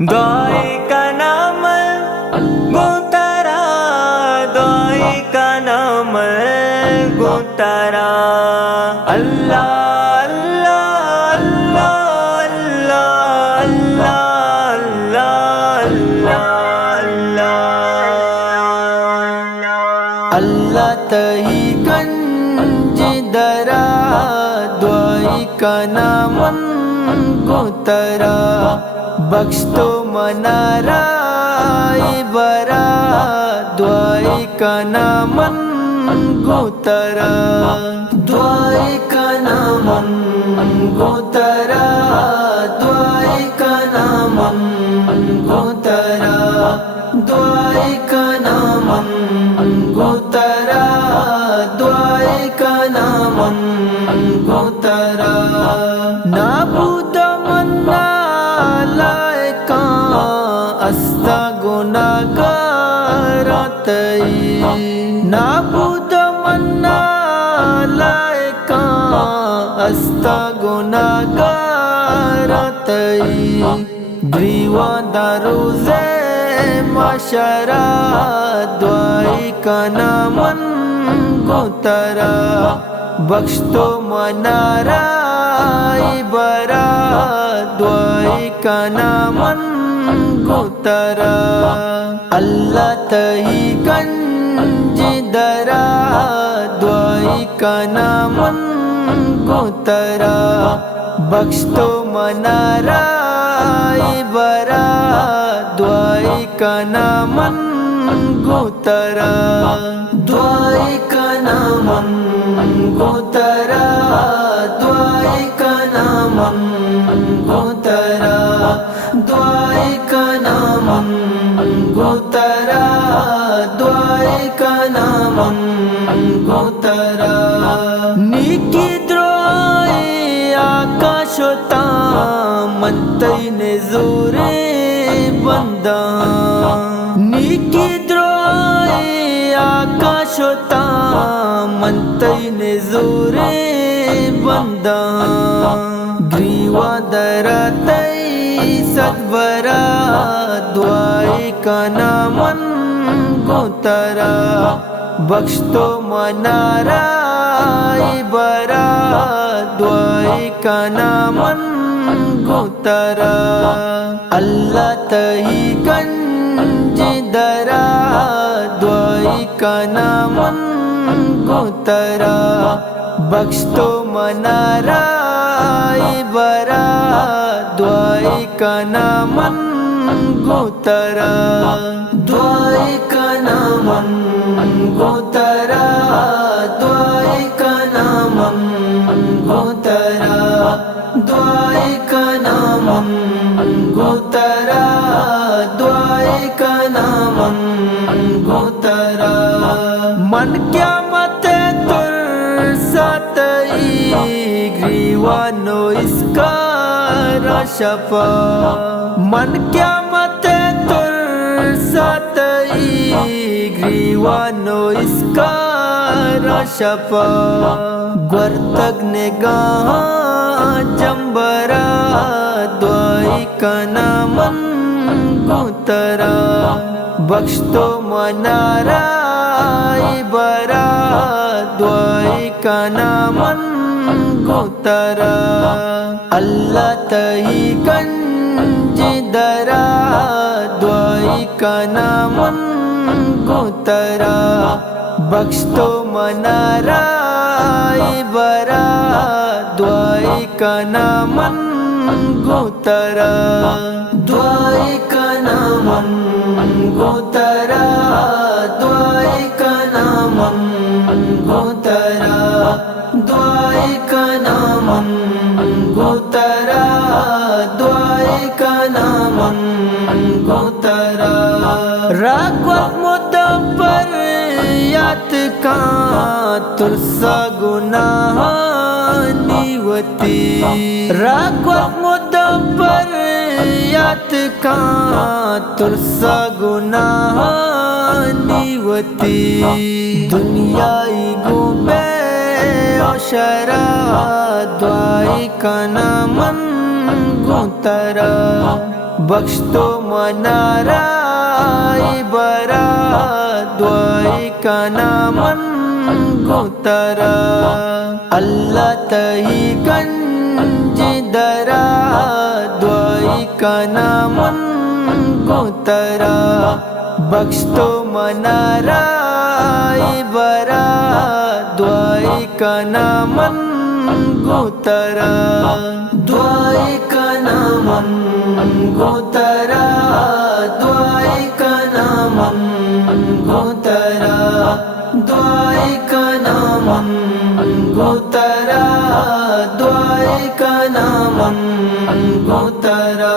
دعائے کا نام گوترا، دعائے کا نام گوترا، اللہ اللہ اللہ اللہ اللہ اللہ اللہ تہی گنج درا، دعائی کا نام گوترا، بخش تو منارا برا، دعائی کا نام گوترا، دعائی کا نام گوترا، دعائی کا نام گوترا، دعائی کا نام گوترا، دعائی کا نام گوترا، نابود منا لائکا استا گناہگار تئی، نابود منا لائکا استا گناہگار تئی، گریوان دا روزے معاشرہ، دعائی کا نام گوترا، بخش تو منارا برا، دعائی کا نام گوترا، اللہ تہی گنج درا، دعائی کا نام گوترا، بخش تو منارا برا، دعائی کا نام گوترا، دعائی کا نام گوترا، دعائی کا نام گوترا، دعائی کا نام گوترا، دعائی کا نام گوترا، نیکی دعائی آکاش ہوتا منتئی نے زورے بندہ، نیکی دعائی آکاش ہوتا منتئی نے زورے بندہ، گریوا دراتئی ستورا، دعائی کا نام گوترا، بخش تو منارا برا، دعائی کا نام گوترا، اللہ تہی گنج درا، دعائی کا نام گوترا، بخش تو منارا برا، دعائی کا نام گوترا، دعائی کا نام گوترا، دعائی کا نام گوترا، دعائی کا نام گوترا، دعائی کا نام گوترا، من کیا مت تر ساتئی، گریوانو اس کا رشپا، من کیا مت تر ساتئی، گریوانو اس کا رشپا، گورتگ نگاہ جمبرا، دعائی کا نام گوترا، بخش تو منارا برا، دعائی کا نام گوترا، اللہ تہی گنج درا، دعائی کا نام گوترا، بخش تو منارا برا، دعائی کا نام گوترا، دعائی کا نام گوترا، دعائی کا نام گوترا، دعائی کا نام گوترا، دعائی کا نام گوترا، راگوت مدبر یات کا ترسا گناہ نیوتی، راگوت مدبر یات کا ترسا گناہ نیوتی، دنیای گو بے عشرہ، دعائی کا نام گوترا، بخش تو منارائی برا دعائی کا نامن گترا اللہ تہی گنج درا دعائی کا نامن گترا بخش تو منارائی برا دعائی کا نامن گترا دعائی کا نامن گترا دعائی کا نامن گترا دعائی کا نامن گترا دعائی کا نامن گترا